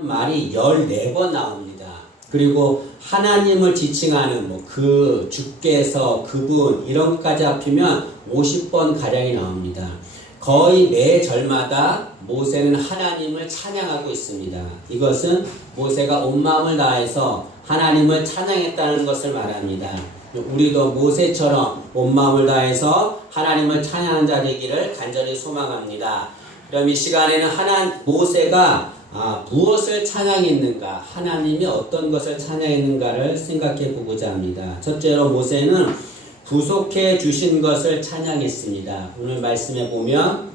말이 14번 나옵니다. 그리고 하나님을 지칭하는 그 주께서 그분 이런 것까지 합치면 50번 가량이 나옵니다. 거의 매 절마다 모세는 하나님을 찬양하고 있습니다. 이것은 모세가 온 마음을 다해서 하나님을 찬양했다는 것을 말합니다. 우리도 모세처럼 온 마음을 다해서 하나님을 찬양한 자 되기를 간절히 소망합니다. 그럼 이 시간에는 모세가 무엇을 찬양했는가, 하나님이 어떤 것을 찬양했는가를 생각해 보고자 합니다. 첫째로 모세는 구속해 주신 것을 찬양했습니다. 오늘 말씀에 보면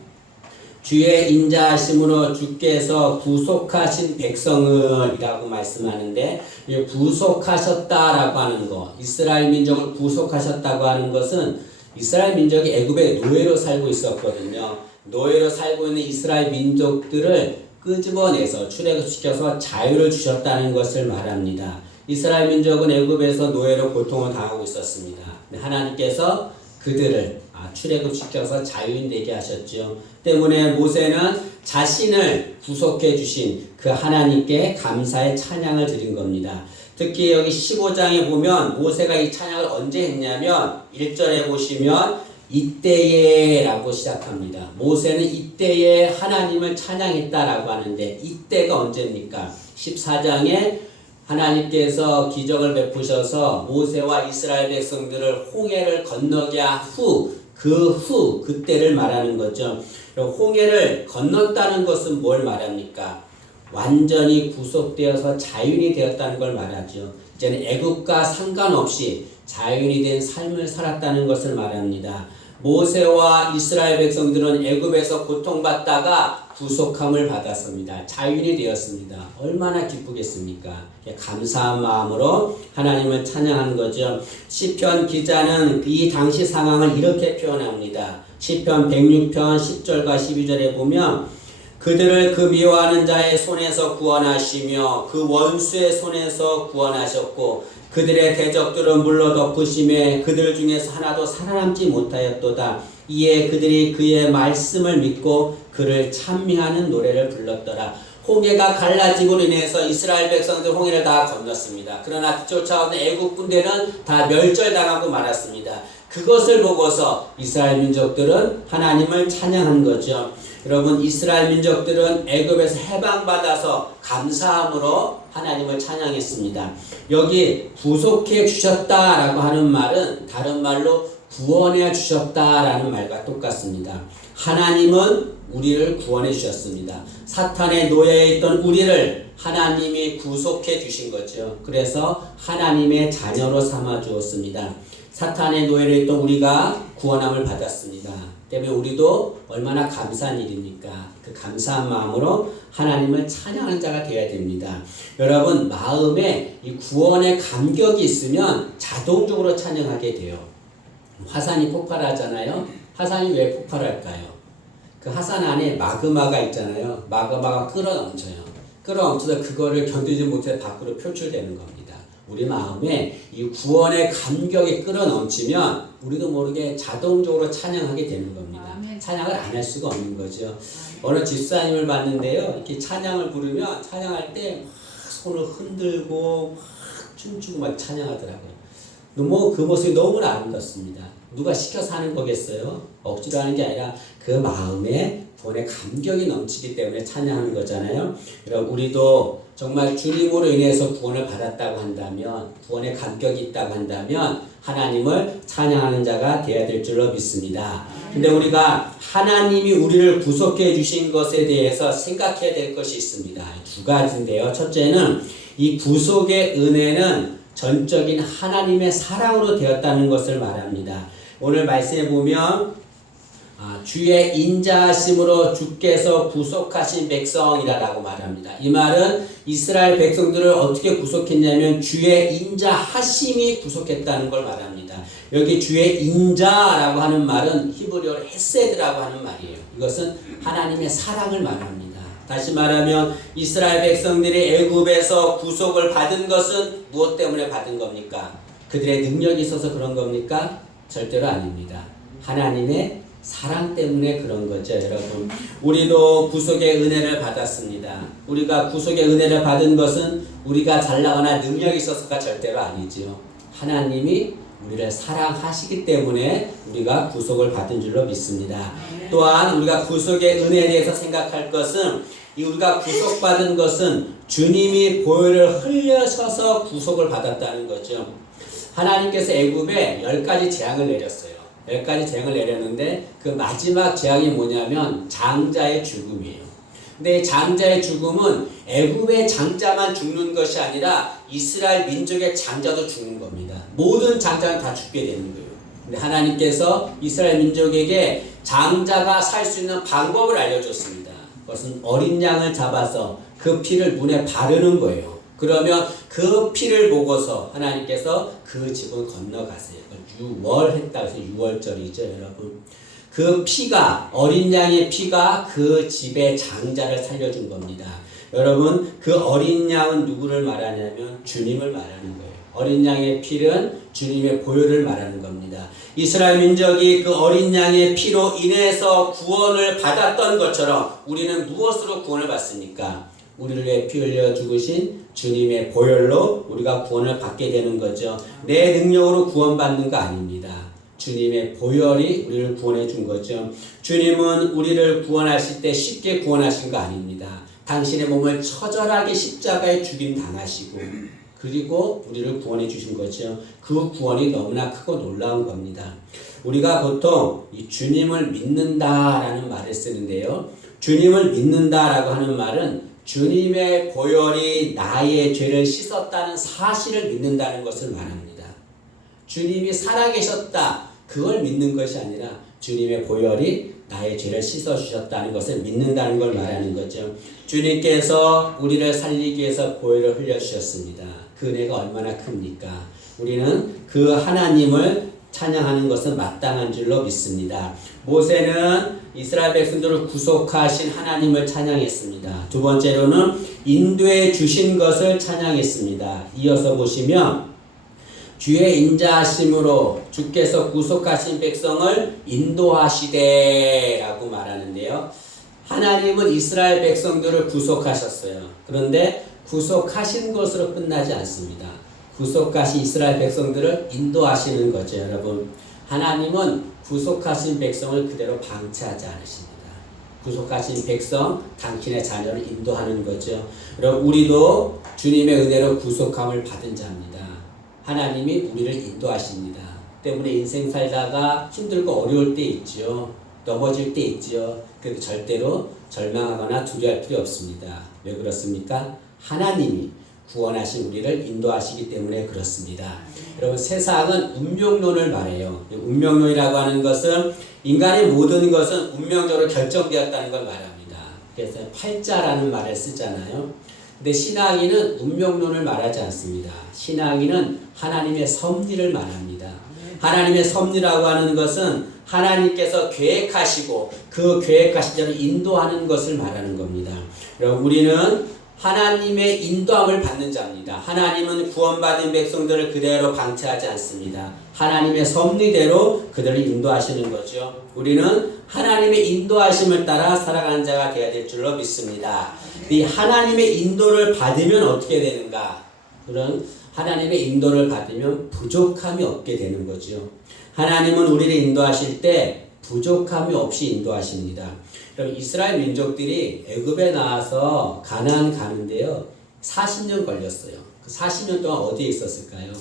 주의 인자하심으로 주께서 구속하신 백성을 이라고 말씀하는데, 구속하셨다라고 하는 것, 이스라엘 민족을 구속하셨다고 하는 것은 이스라엘 민족이 애굽의 노예로 살고 있었거든요. 노예로 살고 있는 이스라엘 민족들을 끄집어내서 출애굽시켜서 자유를 주셨다는 것을 말합니다. 이스라엘 민족은 애굽에서 노예로 고통을 당하고 있었습니다. 하나님께서 그들을 출애굽시켜서 자유인 되게 하셨죠. 때문에 모세는 자신을 구속해 주신 그 하나님께 감사의 찬양을 드린 겁니다. 특히 여기 15장에 보면 모세가 이 찬양을 언제 했냐면 1절에 보시면 이때에 라고 시작합니다. 모세는 이때에 하나님을 찬양했다라고 하는데, 이때가 언제입니까? 14장에 하나님께서 기적을 베푸셔서 모세와 이스라엘 백성들을 홍해를 건너게 한 후, 그때를 말하는 거죠. 홍해를 건넜다는 것은 뭘 말합니까? 완전히 구속되어서 자유인이 되었다는 걸 말하죠. 이제는 애굽과 상관없이 자유인이 된 삶을 살았다는 것을 말합니다. 모세와 이스라엘 백성들은 애굽에서 고통받다가 구속함을 받았습니다. 자유인이 되었습니다. 얼마나 기쁘겠습니까? 감사한 마음으로 하나님을 찬양하는 거죠. 시편 기자는 이 당시 상황을 이렇게 표현합니다. 시편 106편 10절과 12절에 보면 그들을 그 미워하는 자의 손에서 구원하시며 그 원수의 손에서 구원하셨고 그들의 대적들은 물로 덮으심에 그들 중에서 하나도 살아남지 못하였도다. 이에 그들이 그의 말씀을 믿고 그를 찬미하는 노래를 불렀더라. 홍해가 갈라짐으로 인해서 이스라엘 백성들 홍해를 다 건넜습니다. 그러나 쫓아오는 애국 군대는 다 멸절당하고 말았습니다. 그것을 보고서 이스라엘 민족들은 하나님을 찬양한 거죠. 여러분, 이스라엘 민족들은 애굽에서 해방받아서 감사함으로 하나님을 찬양했습니다. 여기 구속해 주셨다라고 하는 말은 다른 말로 구원해 주셨다라는 말과 똑같습니다. 하나님은 우리를 구원해 주셨습니다. 사탄의 노예에 있던 우리를 하나님이 구속해 주신 거죠. 그래서 하나님의 자녀로 삼아 주었습니다. 사탄의 노예에 있던 우리가 구원함을 받았습니다. 때문에 우리도 얼마나 감사한 일입니까? 그 감사한 마음으로 하나님을 찬양하는 자가 되어야 됩니다. 여러분, 마음에 이 구원의 감격이 있으면 자동적으로 찬양하게 돼요. 화산이 폭발하잖아요. 화산이 왜 폭발할까요? 그 화산 안에 마그마가 있잖아요. 마그마가 끌어넘쳐요. 끌어넘쳐서 그거를 견디지 못해 밖으로 표출되는 겁니다. 우리 마음에 이 구원의 감격이 끌어넘치면 우리도 모르게 자동적으로 찬양하게 되는 겁니다. 찬양을 안 할 수가 없는 거죠. 어느 집사님을 봤는데요. 이렇게 찬양을 부르면 찬양할 때 막 손을 흔들고 막 춤추고 막 찬양하더라고요. 그 모습이 너무나 아름답습니다. 누가 시켜서 하는 거겠어요? 억지로 하는 게 아니라 그 마음에 구원의 감격이 넘치기 때문에 찬양하는 거잖아요. 그럼 우리도 정말 주님으로 인해서 구원을 받았다고 한다면, 구원의 감격이 있다고 한다면 하나님을 찬양하는 자가 되어야 될 줄로 믿습니다. 근데 우리가 하나님이 우리를 구속해 주신 것에 대해서 생각해야 될 것이 있습니다. 두 가지인데요. 첫째는 이 구속의 은혜는 전적인 하나님의 사랑으로 되었다는 것을 말합니다. 오늘 말씀에 보면 주의 인자하심으로 주께서 구속하신 백성이라고 말합니다. 이 말은 이스라엘 백성들을 어떻게 구속했냐면 주의 인자하심이 구속했다는 걸 말합니다. 여기 주의 인자라고 하는 말은 히브리어로 헤세드라고 하는 말이에요. 이것은 하나님의 사랑을 말합니다. 다시 말하면 이스라엘 백성들이 애굽에서 구속을 받은 것은 무엇 때문에 받은 겁니까? 그들의 능력이 있어서 그런 겁니까? 절대로 아닙니다. 하나님의 사랑 때문에 그런 거죠, 여러분. 우리도 구속의 은혜를 받았습니다. 우리가 구속의 은혜를 받은 것은 우리가 잘나거나 능력이 있어서가 절대로 아니지요. 하나님이 우리를 사랑하시기 때문에 우리가 구속을 받은 줄로 믿습니다. 또한 우리가 구속의 은혜에 대해서 생각할 것은 우리가 구속받은 것은 주님이 보혈을 흘려셔서 구속을 받았다는 거죠. 하나님께서 애굽에 10가지 재앙을 내렸어요. 10가지 재앙을 내렸는데 그 마지막 재앙이 뭐냐면 장자의 죽음이에요. 근데 장자의 죽음은 애굽의 장자만 죽는 것이 아니라 이스라엘 민족의 장자도 죽는 겁니다. 모든 장자는 다 죽게 되는 거예요. 근데 하나님께서 이스라엘 민족에게 장자가 살 수 있는 방법을 알려줬습니다. 그것은 어린 양을 잡아서 그 피를 문에 바르는 거예요. 그러면 그 피를 보고서 하나님께서 그 집은 건너가세요. 유월했다 해서 유월절이죠, 여러분. 그 피가, 어린 양의 피가 그 집의 장자를 살려준 겁니다. 여러분, 그 어린 양은 누구를 말하냐면 주님을 말하는 거예요. 어린 양의 피는 주님의 보혈을 말하는 겁니다. 이스라엘 민족이 그 어린 양의 피로 인해서 구원을 받았던 것처럼 우리는 무엇으로 구원을 받습니까? 우리를 위해 피 흘려 죽으신 주님의 보혈로 우리가 구원을 받게 되는 거죠. 내 능력으로 구원받는 거 아닙니다. 주님의 보혈이 우리를 구원해 준 거죠. 주님은 우리를 구원하실 때 쉽게 구원하신 거 아닙니다. 당신의 몸을 처절하게 십자가에 죽임 당하시고 그리고 우리를 구원해 주신 거죠. 그 구원이 너무나 크고 놀라운 겁니다. 우리가 보통 이 주님을 믿는다라는 말을 쓰는데요. 주님을 믿는다라고 하는 말은 주님의 보혈이 나의 죄를 씻었다는 사실을 믿는다는 것을 말합니다. 주님이 살아계셨다. 그걸 믿는 것이 아니라 주님의 보혈이 나의 죄를 씻어주셨다는 것을 믿는다는 걸 말하는 거죠. 주님께서 우리를 살리기 위해서 보혈을 흘려주셨습니다. 그 은혜가 얼마나 큽니까? 우리는 그 하나님을 찬양하는 것은 마땅한 줄로 믿습니다. 모세는 이스라엘 백성들을 구속하신 하나님을 찬양했습니다. 두 번째로는 인도해 주신 것을 찬양했습니다. 이어서 보시면 주의 인자하심으로 주께서 구속하신 백성을 인도하시되 라고 말하는데요. 하나님은 이스라엘 백성들을 구속하셨어요. 그런데 구속하신 것으로 끝나지 않습니다. 구속하신 이스라엘 백성들을 인도하시는 거죠, 여러분. 하나님은 구속하신 백성을 그대로 방치하지 않으십니다. 구속하신 백성, 당신의 자녀를 인도하는 거죠. 여러분, 우리도 주님의 은혜로 구속함을 받은 자입니다. 하나님이 우리를 인도하십니다. 때문에 인생 살다가 힘들고 어려울 때 있죠. 넘어질 때 있죠. 그래도 절대로 절망하거나 두려워할 필요 없습니다. 왜 그렇습니까? 하나님이 구원하신 우리를 인도하시기 때문에 그렇습니다. 여러분, 세상은 운명론을 말해요. 운명론이라고 하는 것은 인간의 모든 것은 운명적으로 결정되었다는 걸 말합니다. 그래서 팔자라는 말을 쓰잖아요. 근데 신앙인은 운명론을 말하지 않습니다. 신앙인은 하나님의 섭리를 말합니다. 하나님의 섭리라고 하는 것은 하나님께서 계획하시고 그 계획하신 대로 인도하는 것을 말하는 겁니다. 여러분, 우리는 하나님의 인도함을 받는 자입니다. 하나님은 구원받은 백성들을 그대로 방치하지 않습니다. 하나님의 섭리대로 그들을 인도하시는 거죠. 우리는 하나님의 인도하심을 따라 살아가는 자가 되어야 될 줄로 믿습니다. 이 하나님의 인도를 받으면 어떻게 되는가? 그런 하나님의 인도를 받으면 부족함이 없게 되는 거죠. 하나님은 우리를 인도하실 때 부족함이 없이 인도하십니다. 그럼 이스라엘 민족들이 애굽에 나와서 가나안 가는데요. 40년 걸렸어요. 그 40년 동안 어디에 있었을까요?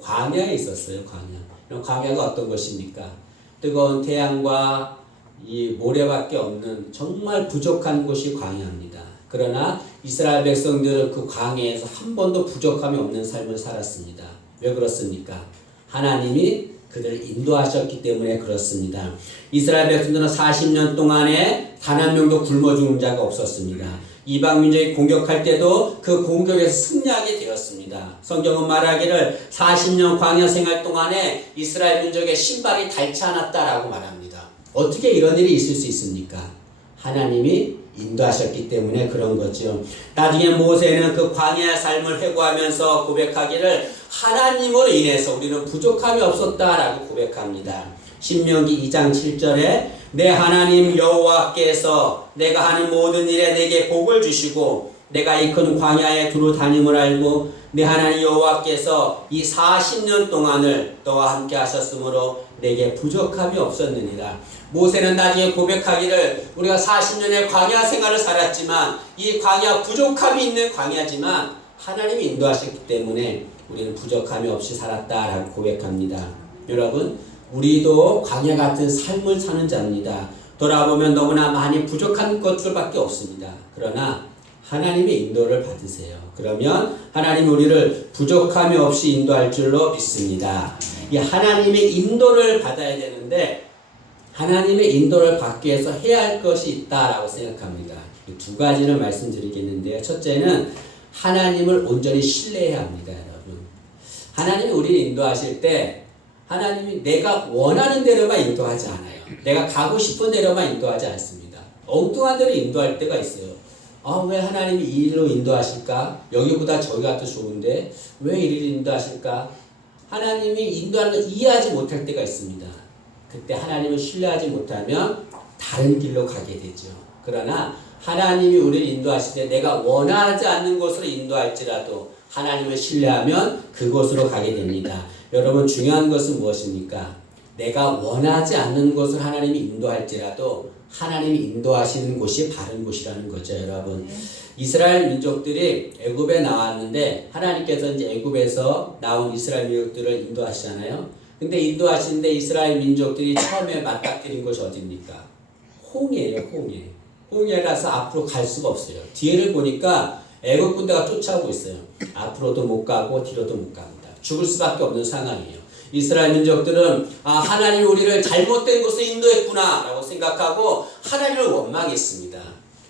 광야에 있었어요. 광야. 그럼 광야가 어떤 것입니까? 뜨거운 태양과 이 모래밖에 없는 정말 부족한 곳이 광야입니다. 그러나 이스라엘 백성들은 그 광야에서 한 번도 부족함이 없는 삶을 살았습니다. 왜 그렇습니까? 하나님이 그들을 인도하셨기 때문에 그렇습니다. 이스라엘 백성들은 40년 동안에 단 한 명도 굶어 죽은 자가 없었습니다. 이방 민족이 공격할 때도 그 공격에서 승리하게 되었습니다. 성경은 말하기를 40년 광야 생활 동안에 이스라엘 민족의 신발이 닳지 않았다라고 말합니다. 어떻게 이런 일이 있을 수 있습니까? 하나님이 인도하셨기 때문에 그런 거죠. 나중에 모세는 그 광야의 삶을 회고하면서 고백하기를 하나님으로 인해서 우리는 부족함이 없었다라고 고백합니다. 신명기 2장 7절에 내 하나님 여호와께서 내가 하는 모든 일에 내게 복을 주시고 내가 이 큰 광야에 두루 다님을 알고 내 하나님 여호와께서 이 40년 동안을 너와 함께 하셨으므로 내게 부족함이 없었느니라. 모세는 나중에 고백하기를 우리가 40년의 광야 생활을 살았지만 이 광야 부족함이 있는 광야지만 하나님이 인도하셨기 때문에 우리는 부족함이 없이 살았다라고 고백합니다. 여러분, 우리도 광야 같은 삶을 사는 자입니다. 돌아보면 너무나 많이 부족한 것들밖에 없습니다. 그러나 하나님의 인도를 받으세요. 그러면 하나님이 우리를 부족함이 없이 인도할 줄로 믿습니다. 이 하나님의 인도를 받아야 되는데 하나님의 인도를 받기 위해서 해야 할 것이 있다라고 생각합니다. 두 가지를 말씀드리겠는데요. 첫째는 하나님을 온전히 신뢰해야 합니다, 여러분. 하나님이 우리를 인도하실 때 하나님이 내가 원하는 대로만 인도하지 않아요. 내가 가고 싶은 대로만 인도하지 않습니다. 엉뚱한 대로 인도할 때가 있어요. 왜 하나님이 이 일로 인도하실까? 여기보다 저기가 더 좋은데 왜 이리로 인도하실까? 하나님이 인도하는 걸 이해하지 못할 때가 있습니다. 그때 하나님을 신뢰하지 못하면 다른 길로 가게 되죠. 그러나 하나님이 우리를 인도하실 때 내가 원하지 않는 곳으로 인도할지라도 하나님을 신뢰하면 그곳으로 가게 됩니다. 여러분, 중요한 것은 무엇입니까? 내가 원하지 않는 곳을 하나님이 인도할지라도 하나님이 인도하시는 곳이 바른 곳이라는 거죠, 여러분. 이스라엘 민족들이 애굽에 나왔는데 하나님께서 이제 애굽에서 나온 이스라엘 민족들을 인도하시잖아요. 근데 인도하시는데 이스라엘 민족들이 처음에 맞닥뜨린 곳이 어디입니까? 홍해예요, 홍해. 홍해라서 앞으로 갈 수가 없어요. 뒤를 보니까 애굽 군대가 쫓아오고 있어요. 앞으로도 못 가고 뒤로도 못 갑니다. 죽을 수밖에 없는 상황이에요. 이스라엘 민족들은 하나님이 우리를 잘못된 곳에 인도했구나 라고 생각하고 하나님을 원망했습니다.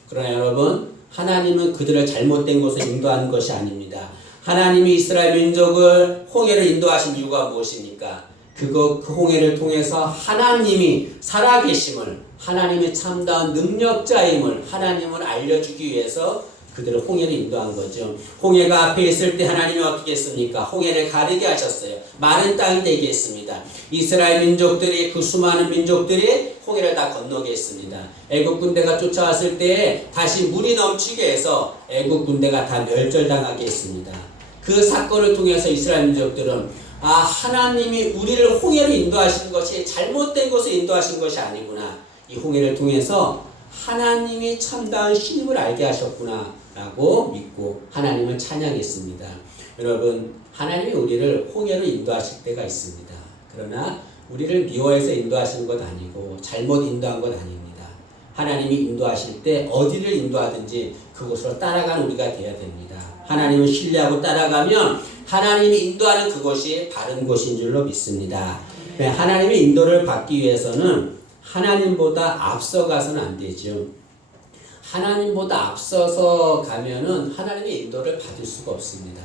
그러나 여러분, 하나님은 그들을 잘못된 곳에 인도하는 것이 아닙니다. 하나님이 이스라엘 민족을 홍해를 인도하신 이유가 무엇입니까? 그 홍해를 통해서 하나님이 살아계심을, 하나님의 참다운 능력자임을 하나님을 알려주기 위해서 그들을 홍해를 인도한 거죠. 홍해가 앞에 있을 때 하나님이 어떻게 했습니까? 홍해를 가르게 하셨어요. 마른 땅이 되게 했습니다. 이스라엘 민족들이, 그 수많은 민족들이 홍해를 다 건너게 했습니다. 애국 군대가 쫓아왔을 때 다시 물이 넘치게 해서 애국 군대가 다 멸절당하게 했습니다. 그 사건을 통해서 이스라엘 민족들은 하나님이 우리를 홍해로 인도하신 것이 잘못된 곳에 인도하신 것이 아니구나. 이 홍해를 통해서 하나님이 참다운 신임을 알게 하셨구나 라고 믿고 하나님을 찬양했습니다. 여러분, 하나님이 우리를 홍해로 인도하실 때가 있습니다. 그러나 우리를 미워해서 인도하시는 것 아니고 잘못 인도한 것 아닙니다. 하나님이 인도하실 때 어디를 인도하든지 그곳으로 따라가는 우리가 되어야 됩니다. 하나님을 신뢰하고 따라가면 하나님이 인도하는 그곳이 바른 곳인 줄로 믿습니다. 하나님의 인도를 받기 위해서는 하나님보다 앞서가서는 안 되죠. 하나님보다 앞서서 가면은 하나님의 인도를 받을 수가 없습니다.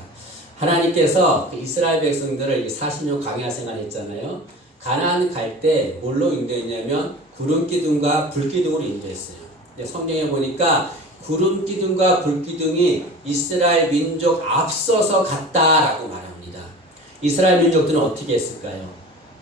하나님께서 이스라엘 백성들을 40년 광야 생활했잖아요. 가나안 갈 때 뭘로 인도했냐면 구름 기둥과 불 기둥으로 인도했어요. 성경에 보니까 구름 기둥과 불 기둥이 이스라엘 민족 앞서서 갔다라고 말합니다. 이스라엘 민족들은 어떻게 했을까요?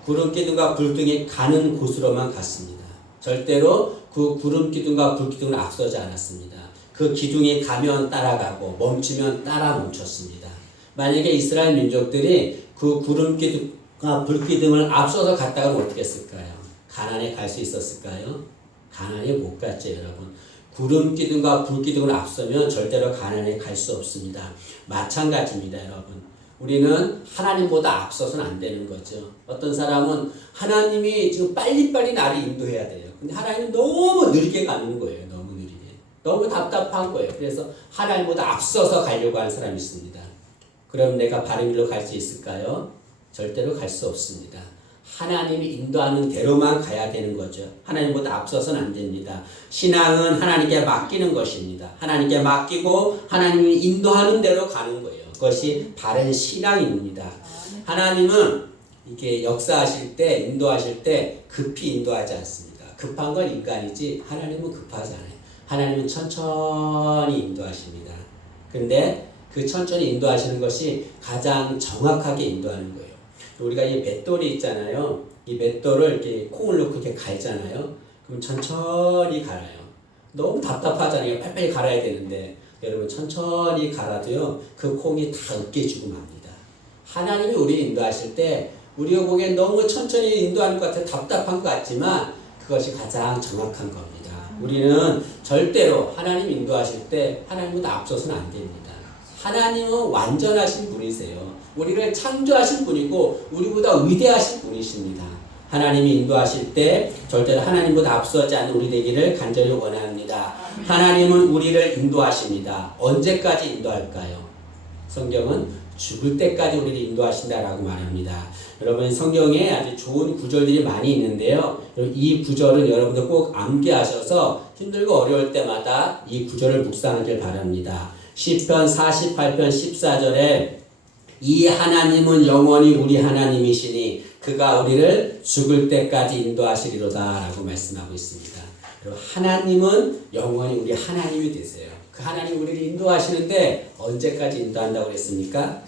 구름 기둥과 불 기둥이 가는 곳으로만 갔습니다. 절대로 그 구름 기둥과 불 기둥을 앞서지 않았습니다. 그 기둥이 가면 따라가고 멈추면 따라 멈췄습니다. 만약에 이스라엘 민족들이 그 구름 기둥과 불 기둥을 앞서서 갔다가 어떻게 했을까요? 가나안에 갈 수 있었을까요? 가나안에 못 갔죠, 여러분. 구름 기둥과 불 기둥을 앞서면 절대로 가나안에 갈 수 없습니다. 마찬가지입니다, 여러분. 우리는 하나님보다 앞서서는 안 되는 거죠. 어떤 사람은 하나님이 지금 빨리빨리 나를 인도해야 돼요. 근데 하나님은 너무 느리게 가는 거예요. 너무 느리게. 너무 답답한 거예요. 그래서 하나님보다 앞서서 가려고 하는 사람이 있습니다. 그럼 내가 바른 길로 갈 수 있을까요? 절대로 갈 수 없습니다. 하나님이 인도하는 대로만 가야 되는 거죠. 하나님보다 앞서서는 안 됩니다. 신앙은 하나님께 맡기는 것입니다. 하나님께 맡기고 하나님이 인도하는 대로 가는 거예요. 그것이 바른 신앙입니다. 하나님은 이게 역사하실 때, 인도하실 때 급히 인도하지 않습니다. 급한 건 인간이지 하나님은 급하지 않아요. 하나님은 천천히 인도하십니다. 근데 그 천천히 인도하시는 것이 가장 정확하게 인도하는 거예요. 우리가 이 맷돌이 있잖아요. 이 맷돌을 이렇게 콩을 넣고 이렇게 갈잖아요. 그럼 천천히 갈아요. 너무 답답하잖아요. 빨리빨리 갈아야 되는데 여러분 천천히 갈아도요 그 콩이 다 으깨지고 맙니다. 하나님이 우리 인도하실 때 우리가 보기엔 너무 천천히 인도하는 것 같아 답답한 것 같지만 그것이 가장 정확한 겁니다. 우리는 절대로 하나님 인도하실 때 하나님보다 앞서서는 안 됩니다. 하나님은 완전하신 분이세요. 우리를 창조하신 분이고 우리보다 위대하신 분이십니다. 하나님이 인도하실 때 절대로 하나님보다 앞서지 않는 우리 되기를 간절히 원합니다. 하나님은 우리를 인도하십니다. 언제까지 인도할까요? 성경은 죽을 때까지 우리를 인도하신다라고 말합니다. 여러분 성경에 아주 좋은 구절들이 많이 있는데요. 이 구절은 여러분들 꼭 암기하셔서 힘들고 어려울 때마다 이 구절을 묵상하길 바랍니다. 시편 48편 14절에 이 하나님은 영원히 우리 하나님이시니 그가 우리를 죽을 때까지 인도하시리로다 라고 말씀하고 있습니다. 그리고 하나님은 영원히 우리 하나님이 되세요. 그 하나님 우리를 인도하시는데 언제까지 인도한다고 그랬습니까?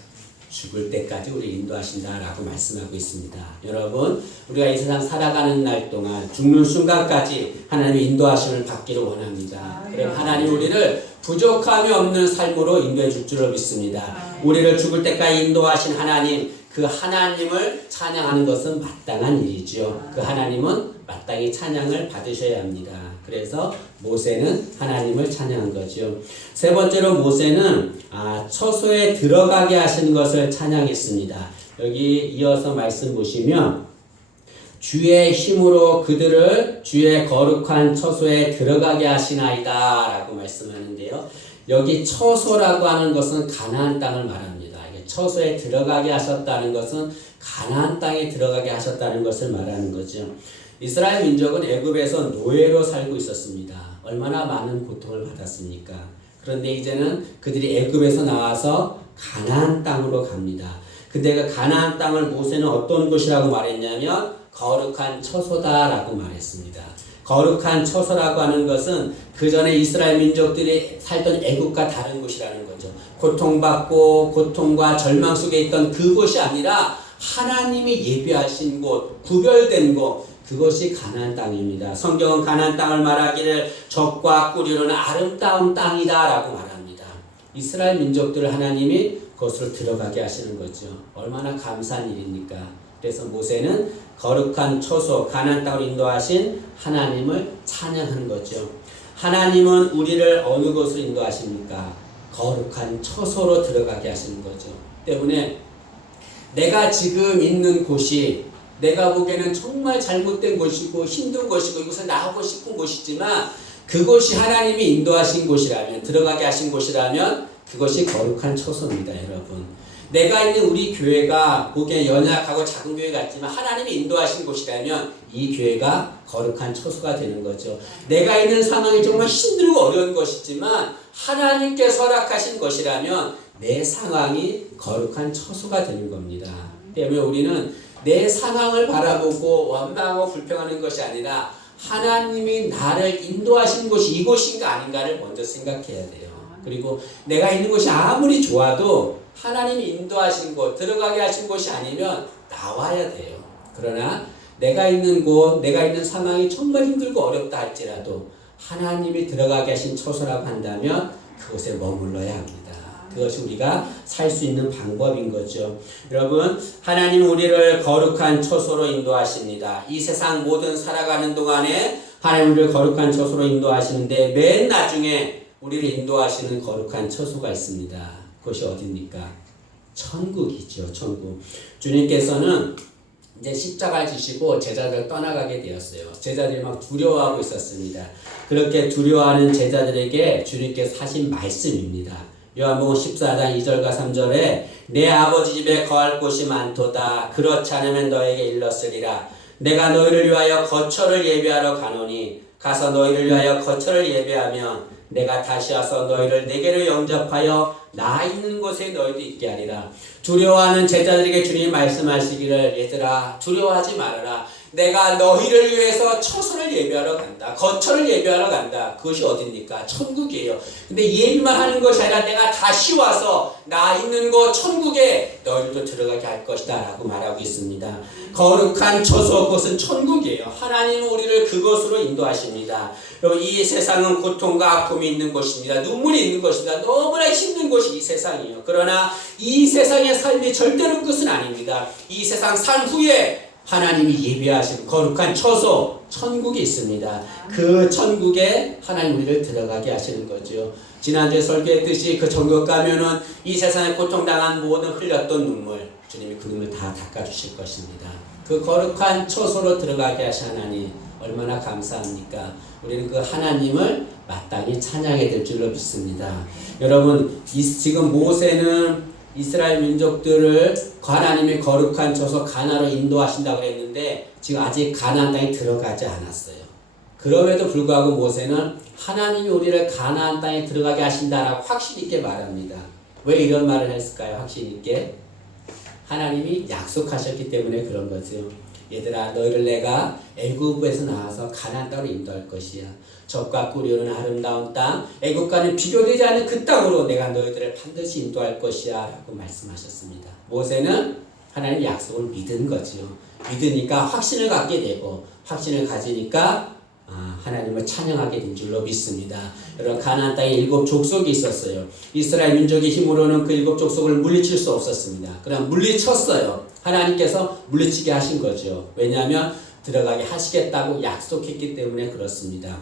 죽을 때까지 우리 인도하신다라고 말씀하고 있습니다. 여러분 우리가 이 세상 살아가는 날 동안 죽는 순간까지 하나님의 인도하심을 받기를 원합니다. 그럼 하나님 우리를 부족함이 없는 삶으로 인도해 줄 줄로 믿습니다. 우리를 죽을 때까지 인도하신 하나님 그 하나님을 찬양하는 것은 마땅한 일이죠. 그 하나님은 마땅히 찬양을 받으셔야 합니다. 그래서 모세는 하나님을 찬양한 거죠. 세 번째로 모세는 처소에 들어가게 하신 것을 찬양했습니다. 여기 이어서 말씀 보시면 주의 힘으로 그들을 주의 거룩한 처소에 들어가게 하시나이다 라고 말씀하는데요. 여기 처소라고 하는 것은 가나안 땅을 말합니다. 처소에 들어가게 하셨다는 것은 가나안 땅에 들어가게 하셨다는 것을 말하는 거죠. 이스라엘 민족은 애굽에서 노예로 살고 있었습니다. 얼마나 많은 고통을 받았습니까? 그런데 이제는 그들이 애굽에서 나와서 가나안 땅으로 갑니다. 근데 그 가나안 땅을 모세는 어떤 곳이라고 말했냐면 거룩한 처소다라고 말했습니다. 거룩한 처소라고 하는 것은 그 전에 이스라엘 민족들이 살던 애국과 다른 곳이라는 거죠. 고통받고 고통과 절망 속에 있던 그곳이 아니라 하나님이 예비하신 곳, 구별된 곳, 그것이 가나안 땅입니다. 성경은 가나안 땅을 말하기를 적과 꿀이는 아름다운 땅이다라고 말합니다. 이스라엘 민족들을 하나님이 그것으로 들어가게 하시는 거죠. 얼마나 감사한 일입니까? 그래서 모세는 거룩한 처소 가나안 땅으로 인도하신 하나님을 찬양하는 거죠. 하나님은 우리를 어느 곳으로 인도하십니까? 거룩한 처소로 들어가게 하시는 거죠. 때문에 내가 지금 있는 곳이 내가 보기에는 정말 잘못된 곳이고 힘든 곳이고 이곳에 나오고 싶은 곳이지만 그곳이 하나님이 인도하신 곳이라면 들어가게 하신 곳이라면 그것이 거룩한 처소입니다. 여러분 내가 있는 우리 교회가 보기에 연약하고 작은 교회 같지만 하나님이 인도하신 곳이라면 이 교회가 거룩한 처소가 되는 거죠. 내가 있는 상황이 정말 힘들고 어려운 것이지만 하나님께서 허락하신 것이라면 내 상황이 거룩한 처소가 되는 겁니다. 때문에 우리는 내 상황을 바라보고 원망하고 불평하는 것이 아니라 하나님이 나를 인도하신 곳이 이곳인가 아닌가를 먼저 생각해야 돼요. 그리고 내가 있는 곳이 아무리 좋아도 하나님이 인도하신 곳, 들어가게 하신 곳이 아니면 나와야 돼요. 그러나 내가 있는 곳, 내가 있는 상황이 정말 힘들고 어렵다 할지라도 하나님이 들어가게 하신 처소라고 한다면 그곳에 머물러야 합니다. 그것이 우리가 살 수 있는 방법인 거죠. 여러분, 하나님은 우리를 거룩한 처소로 인도하십니다. 이 세상 모든 살아가는 동안에 하나님 우리를 거룩한 처소로 인도하시는데 맨 나중에 우리를 인도하시는 거룩한 처소가 있습니다. 그것이 어디입니까? 천국이죠. 천국. 주님께서는 이제 십자가를 지시고 제자들 떠나가게 되었어요. 제자들이 막 두려워하고 있었습니다. 그렇게 두려워하는 제자들에게 주님께서 하신 말씀입니다. 요한복음 14장 2절과 3절에 내 아버지 집에 거할 곳이 많도다. 그렇지 않으면 너에게 일렀으리라. 내가 너희를 위하여 거처를 예비하러 가노니 가서 너희를 위하여 거처를 예비하면 내가 다시 와서 너희를 내게로 영접하여 나 있는 곳에 너희도 있게 하리라. 두려워하는 제자들에게 주님이 말씀하시기를 얘들아 두려워하지 말아라. 내가 너희를 위해서 처소를 예비하러 간다. 거처를 예비하러 간다. 그것이 어딥니까? 천국이에요. 근데 예비만 하는 것이 아니라 내가 다시 와서 나 있는 곳 천국에 너희도 들어가게 할 것이다 라고 말하고 있습니다. 거룩한 처소, 그것은 천국이에요. 하나님은 우리를 그것으로 인도하십니다. 여러분, 이 세상은 고통과 아픔이 있는 곳입니다. 눈물이 있는 곳입니다. 너무나 힘든 곳이 이 세상이에요. 그러나 이 세상의 삶이 절대로 끝은 아닙니다. 이 세상 산 후에 하나님이 예비하신 거룩한 처소, 천국이 있습니다. 그 천국에 하나님 우리를 들어가게 하시는 거죠. 지난주에 설교했듯이 그 천국 가면은 이 세상에 고통당한 모든 흘렸던 눈물, 주님이 그 눈물 다 닦아주실 것입니다. 그 거룩한 처소로 들어가게 하신 하나님, 얼마나 감사합니까? 우리는 그 하나님을 마땅히 찬양해야 될 줄로 믿습니다. 여러분, 지금 모세는 이스라엘 민족들을 하나님의 거룩한 처소 가나안으로 인도하신다고 했는데 지금 아직 가나안 땅에 들어가지 않았어요. 그럼에도 불구하고 모세는 하나님이 우리를 가나안 땅에 들어가게 하신다라고 확신 있게 말합니다. 왜 이런 말을 했을까요? 확신 있게? 하나님이 약속하셨기 때문에 그런 거죠. 얘들아, 너희를 내가 애굽에서 나와서 가나안 땅으로 인도할 것이야. 젖과 꿀이 흐르는 아름다운 땅, 애굽과는 비교되지 않는 그 땅으로 내가 너희들을 반드시 인도할 것이야 라고 말씀하셨습니다. 모세는 하나님의 약속을 믿은 거죠. 믿으니까 확신을 갖게 되고, 확신을 가지니까 하나님을 찬양하게 된 줄로 믿습니다. 여러분, 가나안 땅에 7 족속이 있었어요. 이스라엘 민족의 힘으로는 그 7 족속을 물리칠 수 없었습니다. 그러나 물리쳤어요. 하나님께서 물리치게 하신 거죠. 왜냐하면 들어가게 하시겠다고 약속했기 때문에 그렇습니다.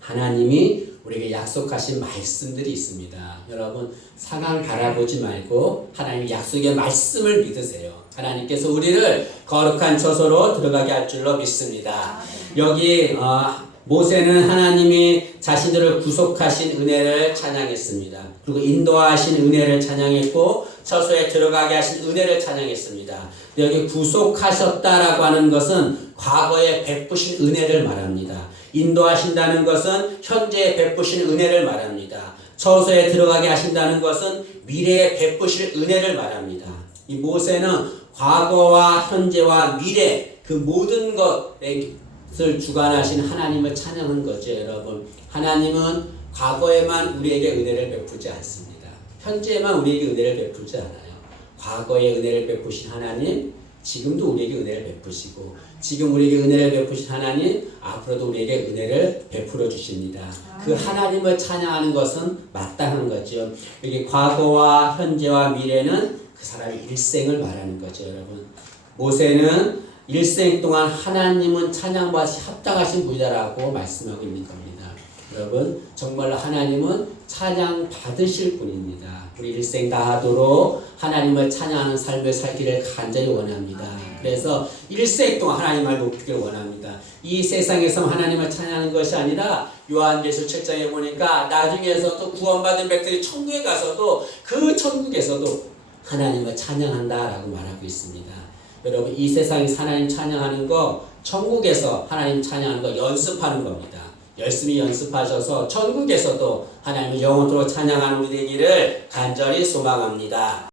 하나님이 우리에게 약속하신 말씀들이 있습니다. 여러분, 상황 바라보지 말고 하나님의 약속의 말씀을 믿으세요. 하나님께서 우리를 거룩한 처소로 들어가게 할 줄로 믿습니다. 여기 모세는 하나님이 자신들을 구속하신 은혜를 찬양했습니다. 그리고 인도하신 은혜를 찬양했고 처소에 들어가게 하신 은혜를 찬양했습니다. 여기 구속하셨다라고 하는 것은 과거에 베푸신 은혜를 말합니다. 인도하신다는 것은 현재에 베푸신 은혜를 말합니다. 처소에 들어가게 하신다는 것은 미래에 베푸실 은혜를 말합니다. 이 모세는 과거와 현재와 미래 그 모든 것을 주관하신 하나님을 찬양한 거죠. 여러분, 하나님은 과거에만 우리에게 은혜를 베푸지 않습니다. 현재에만 우리에게 은혜를 베푸지 않아요. 과거에 은혜를 베푸신 하나님, 지금도 우리에게 은혜를 베푸시고, 지금 우리에게 은혜를 베푸신 하나님, 앞으로도 우리에게 은혜를 베풀어 주십니다. 그 하나님을 찬양하는 것은 마땅한 거죠. 여기 과거와 현재와 미래는 그 사람의 일생을 말하는 거죠, 여러분. 모세는 일생 동안 하나님은 찬양받으시 합당하신 분이다라고 말씀하고 있는 겁니다. 여러분, 정말로 하나님은 찬양 받으실 분입니다. 우리 일생 다하도록 하나님을 찬양하는 삶을 살기를 간절히 원합니다. 그래서 일생 동안 하나님을 높이길 원합니다. 이 세상에서 하나님을 찬양하는 것이 아니라 요한계시록 7장에 보니까 나중에서도 구원받은 백들이 천국에 가서도 그 천국에서도 하나님을 찬양한다라고 말하고 있습니다. 여러분, 이 세상에서 하나님 찬양하는 거, 천국에서 하나님 찬양하는 거 연습하는 겁니다. 열심히 연습하셔서 천국에서도 하나님을 영원토록 찬양하는 우리 되기를 간절히 소망합니다.